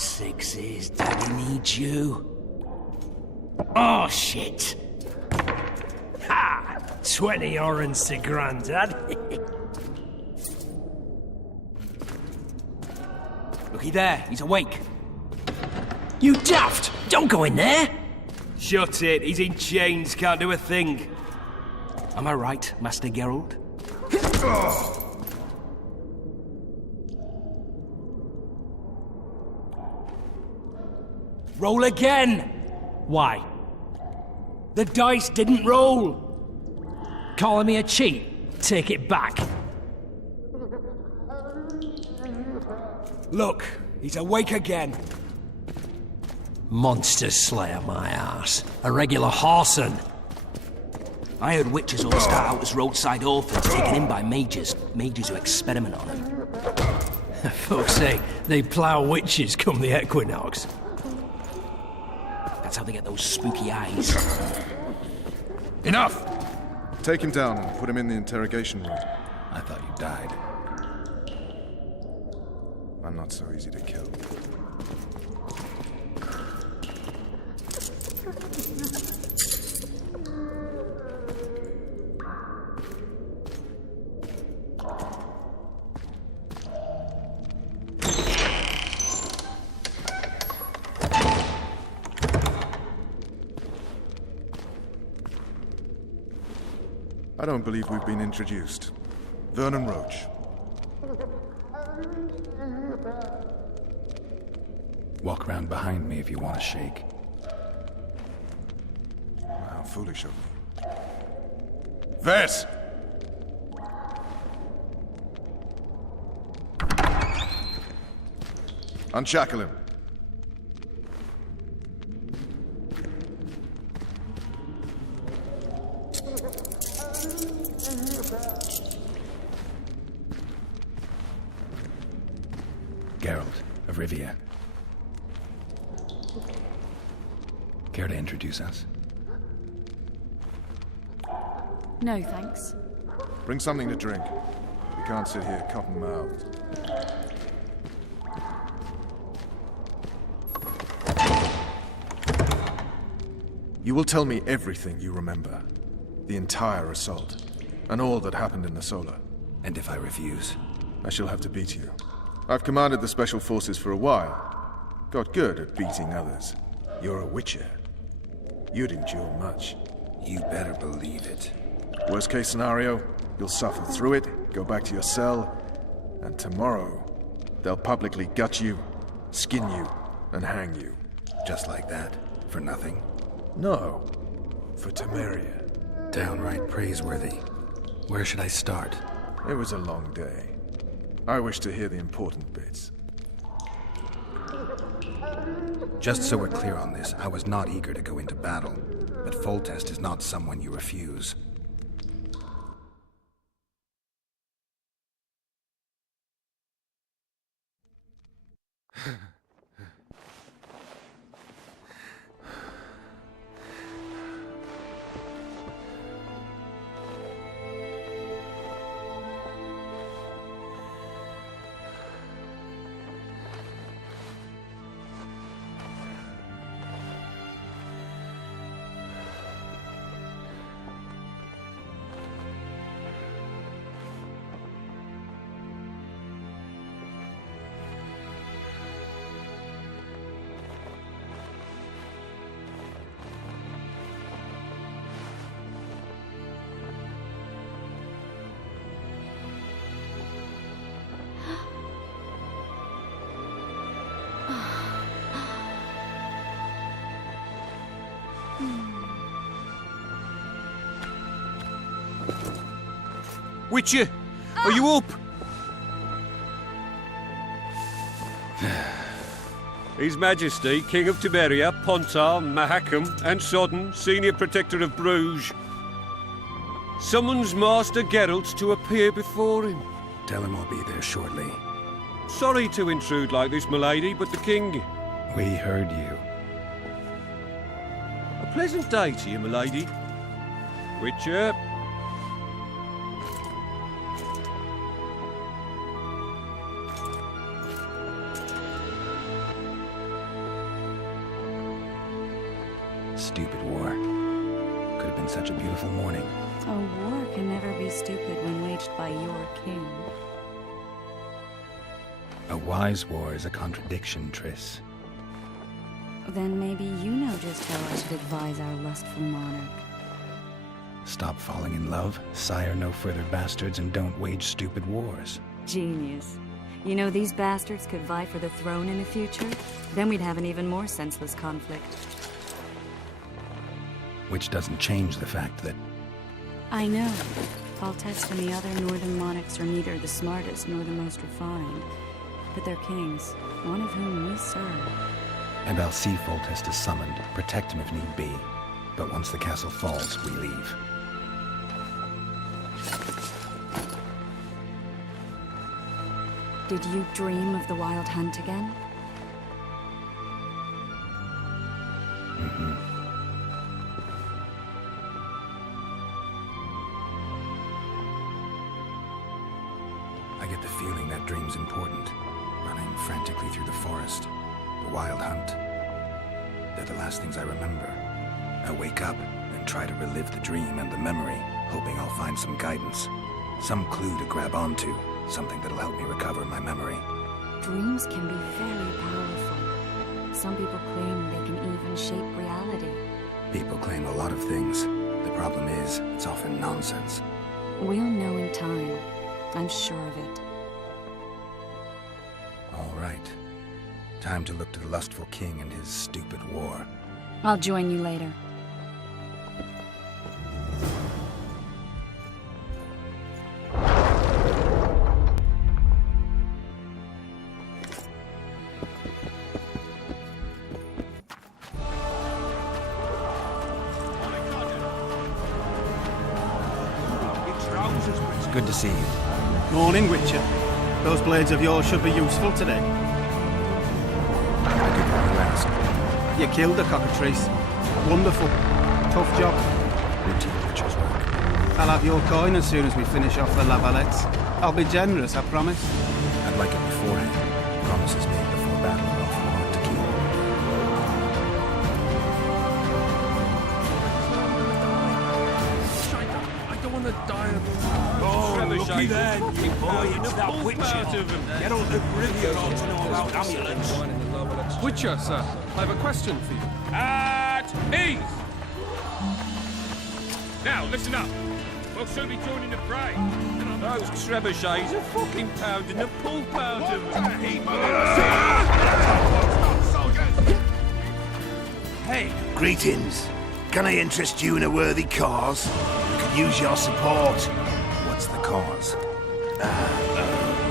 Sixes, Daddy needs you. Oh, shit. Ha! 20 orange to Grandad. Looky there, he's awake. You daft! Don't go in there! Shut it, he's in chains, can't do a thing. Am I right, Master Geralt? Roll again! Why? The dice didn't roll! Calling me a cheat? Take it back. Look, he's awake again. Monster Slayer, my ass. A regular horson. I heard witches all start out as roadside orphans taken in by mages. Mages who experiment on them. Fuck's sake, they plough witches come the equinox. That's how they get those spooky eyes. Enough! Take him down and put him in the interrogation room. I thought you died. I'm not so easy to kill. I don't believe we've been introduced. Vernon Roach. Walk around behind me if you want to shake. How foolish of me. Ves! Unshackle him. Geralt of Rivia. Care to introduce us? No, thanks. Bring something to drink. We can't sit here cotton-mouthed. You will tell me everything you remember. The entire assault. And all that happened in the Solar. And if I refuse? I shall have to beat you. I've commanded the Special Forces for a while. Got good at beating others. You're a Witcher. You'd endure much. You better believe it. Worst case scenario, you'll suffer through it, go back to your cell, and tomorrow, they'll publicly gut you, skin you, and hang you. Just like that? For nothing? No. For Temeria. Downright praiseworthy. Where should I start? It was a long day. I wish to hear the important bits. Just so we're clear on this, I was not eager to go into battle, but Foltest is not someone you refuse. Witcher, are you up? His Majesty, King of Tiberia, Pontar, Mahakam, and Sodden, Senior Protector of Bruges, summons Master Geralt to appear before him. Tell him I'll be there shortly. Sorry to intrude like this, milady, but the King... We heard you. A pleasant day to you, milady. Witcher. Stupid war. Could have been such a beautiful morning. A war can never be stupid when waged by your king. A wise war is a contradiction, Triss. Then maybe you know just how I should advise our lustful monarch. Stop falling in love, sire no further bastards, and don't wage stupid wars. Genius. You know, these bastards could vie for the throne in the future? Then we'd have an even more senseless conflict. Which doesn't change the fact that... I know. Foltest and the other northern monarchs are neither the smartest nor the most refined. But they're kings, one of whom we serve. And I'll see Foltest is summoned, protect him if need be. But once the castle falls, we leave. Did you dream of the wild hunt again? Mm-hmm. I get the feeling that dream's important. Running frantically through the forest. The wild hunt. They're the last things I remember. I wake up and try to relive the dream and the memory, hoping I'll find some guidance. Some clue to grab onto. Something that'll help me recover my memory. Dreams can be very powerful. Some people claim they can even shape reality. People claim a lot of things. The problem is, it's often nonsense. We'll know in time. I'm sure of it. All right. Time to look to the lustful king and his stupid war. I'll join you later. Good to see you. Morning, Witcher. Those blades of yours should be useful today. I did what you asked. You killed the cockatrice. Wonderful. Tough job. Routine butcher's work. I'll have your coin as soon as we finish off the lavalettes. I'll be generous, I promise. I'd like it beforehand. Promises made before battle are often hard to keep. I don't want to die of... Oh, looky there, you boy, it's that Witcher. Get all the Brivio to know about ambulance. Witcher, sir, I have a question for you. At ease! Now, listen up. We'll soon be joining the fray. Those trebuchets are fucking pounding the pulp out of them. Hey, greetings. Can I interest you in a worthy cause? We could use your support. What's the cause?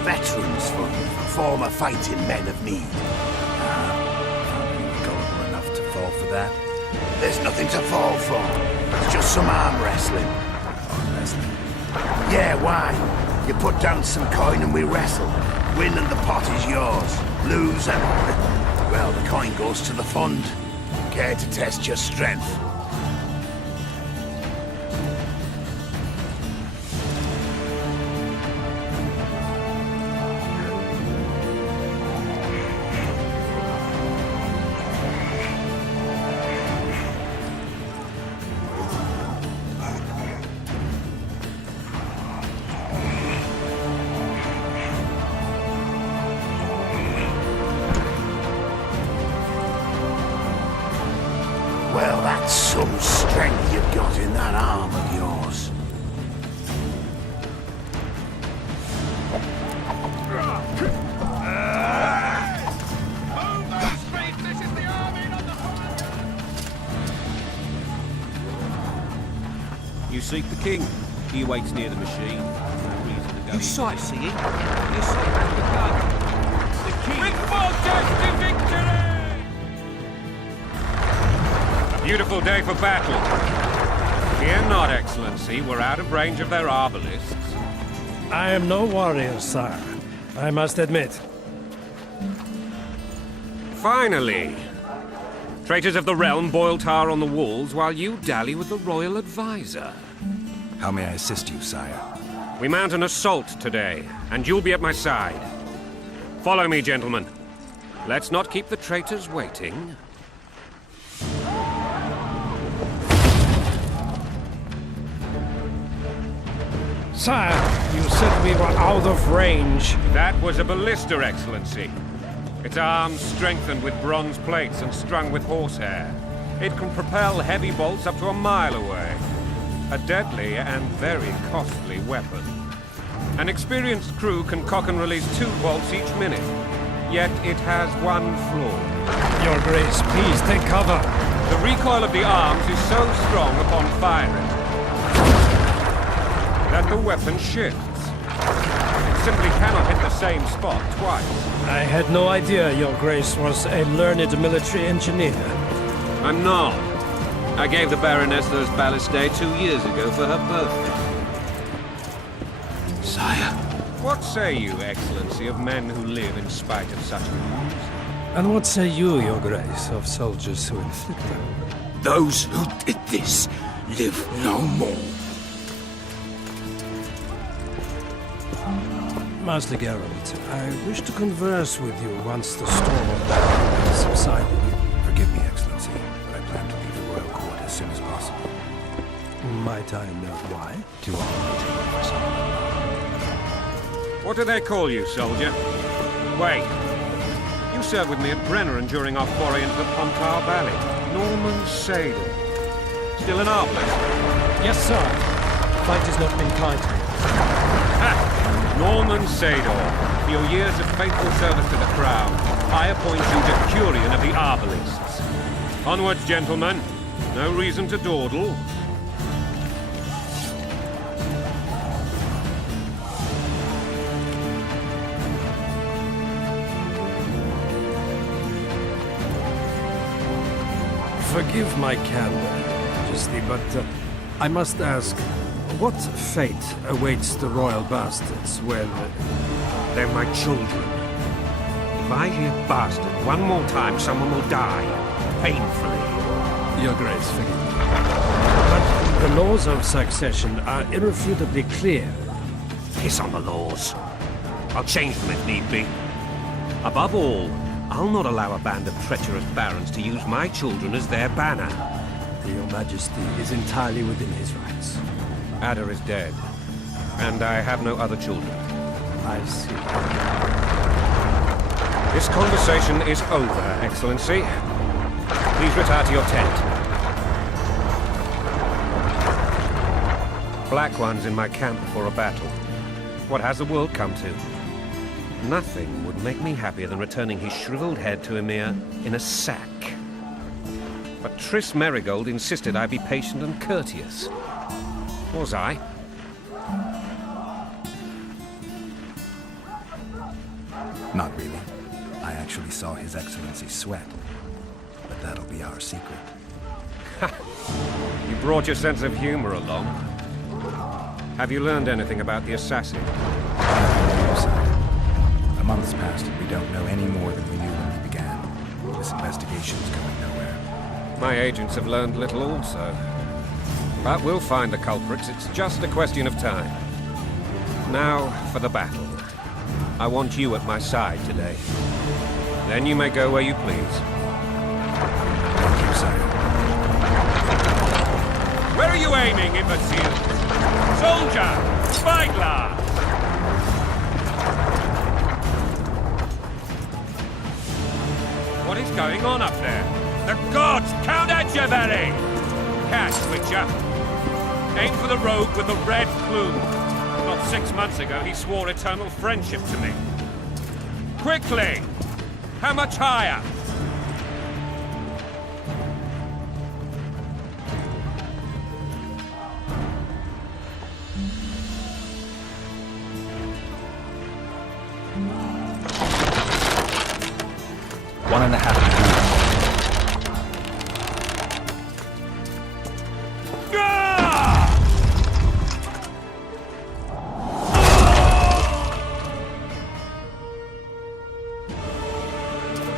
Veterans for former fighting men of need. Are you gullible enough to fall for that? There's nothing to fall for. It's just some arm wrestling. Arm wrestling? Yeah, why? You put down some coin and we wrestle. Win and the pot is yours. Lose and... well, the coin goes to the fund. Care to test your strength? Well, that's some strength you've got in that arm of yours. You seek the king. He waits near the machine. No reason to go. You sightseeing? The king. With Foltest to victory! Beautiful day for battle. Fear not, Excellency. We're out of range of their arbalésists. I am no warrior, sire. I must admit. Finally! Traitors of the realm boil tar on the walls while you dally with the royal advisor. How may I assist you, sire? We mount an assault today, and you'll be at my side. Follow me, gentlemen. Let's not keep the traitors waiting. Sire, you said we were out of range. That was a ballista, Excellency. Its arms strengthened with bronze plates and strung with horsehair. It can propel heavy bolts up to a mile away. A deadly and very costly weapon. An experienced crew can cock and release 2 bolts each minute. Yet it has one flaw. Your Grace, please take cover. The recoil of the arms is so strong upon firing that the weapon shifts. It simply cannot hit the same spot twice. I had no idea Your Grace was a learned military engineer. I'm not. I gave the Baroness those ballistae 2 years ago for her birthday. Sire. What say you, Excellency, of men who live in spite of such wounds? And what say you, Your Grace, of soldiers who inflict them? Those who did this live no more. Master Geralt, I wish to converse with you once the storm of battle has subsided. Forgive me, Excellency, but I plan to leave the royal court as soon as possible. Might I know why? To honor the What do they call you, soldier? Wait. You served with me at Brenner and during our foray into the Pontar Valley. Norman Sadel. Still an arbalist? Yes, sir. Fight has not been kind to me. Ha! Norman Sador, for your years of faithful service to the crown, I appoint you Decurion of the Arbalists. Onwards, gentlemen. No reason to dawdle. Forgive my candor, Majesty, but I must ask, what fate awaits the royal bastards when... They're my children. If I hear bastard one more time, someone will die. Painfully. Your Grace, forgive me. But the laws of succession are irrefutably clear. Piss on the laws. I'll change them if need be. Above all, I'll not allow a band of treacherous barons to use my children as their banner. Your Majesty is entirely within his rights. Ada is dead, and I have no other children. I see. This conversation is over, Excellency. Please retire to your tent. Black ones in my camp before a battle. What has the world come to? Nothing would make me happier than returning his shriveled head to Emir in a sack. But Triss Merigold insisted I be patient and courteous. Was I? Not really. I actually saw His Excellency sweat. But that'll be our secret. You brought your sense of humor along. Have you learned anything about the assassin? No, sire. A month's passed and we don't know any more than we knew when we began. This investigation's going nowhere. My agents have learned little also. But we'll find the culprits. It's just a question of time. Now for the battle. I want you at my side today. Then you may go where you please. Thank you, sire. Where are you aiming, imbeciles? Soldier! Spyglass! What is going on up there? The gods count at you, Barry! Catch, Witcher. Aim for the rogue with the red plume. Not 6 months ago, he swore eternal friendship to me. Quickly! How much higher?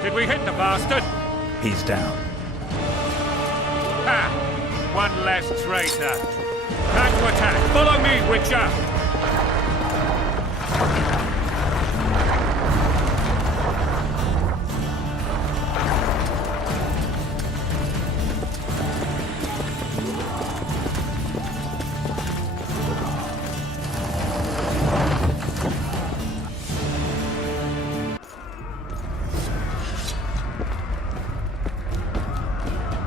Did we hit the bastard? He's down. Ha! One less traitor. Time to attack. Follow me, Witcher!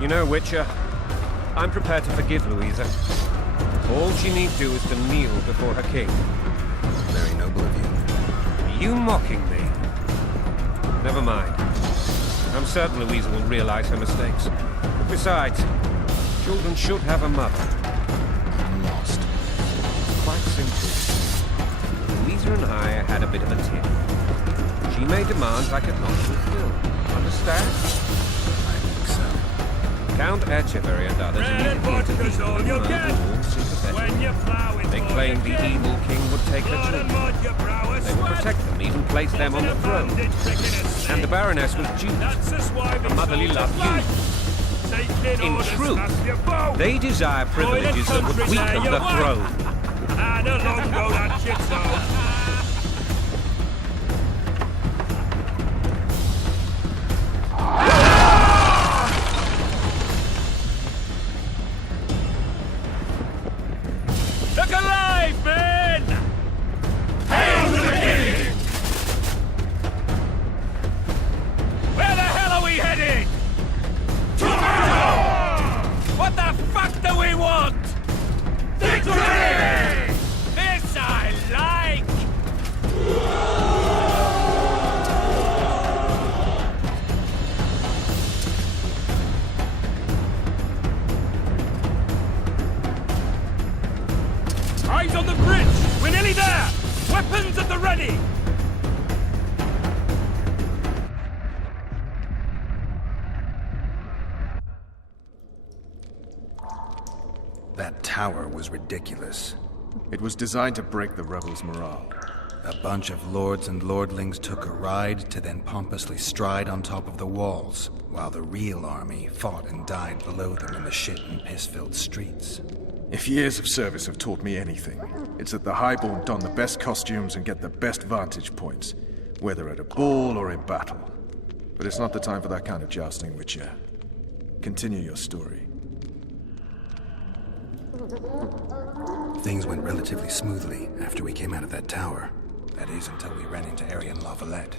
You know, Witcher, I'm prepared to forgive Louisa. All she need do is to kneel before her king. Very noble of you. Are you mocking me? Never mind. I'm certain Louisa will realize her mistakes. Besides, children should have a mother. I'm lost. Quite simple. Louisa and I had a bit of a tiff. She made demands I could not fulfill. Understand? Count Etcheverry and others vodka's all you get when you plow it. They claimed the evil king would take her children. They would protect them, even place them on the throne. And the Baroness was duped. A motherly love you. In truth, they desire privileges that would weaken the throne. And along go that shitstorm. Look alive, men! Hail to the king! Where the hell are we heading? What the fuck do we want? Victory! This I like! Eyes on the bridge! We're nearly there! Weapons at the ready! That tower was ridiculous. It was designed to break the rebels' morale. A bunch of lords and lordlings took a ride to then pompously stride on top of the walls, while the real army fought and died below them in the shit and piss-filled streets. If years of service have taught me anything, it's that the Highborn don the best costumes and get the best vantage points, whether at a ball or in battle. But it's not the time for that kind of jousting, Witcher. Continue your story. Things went relatively smoothly after we came out of that tower. That is, until we ran into Aryan La Valette.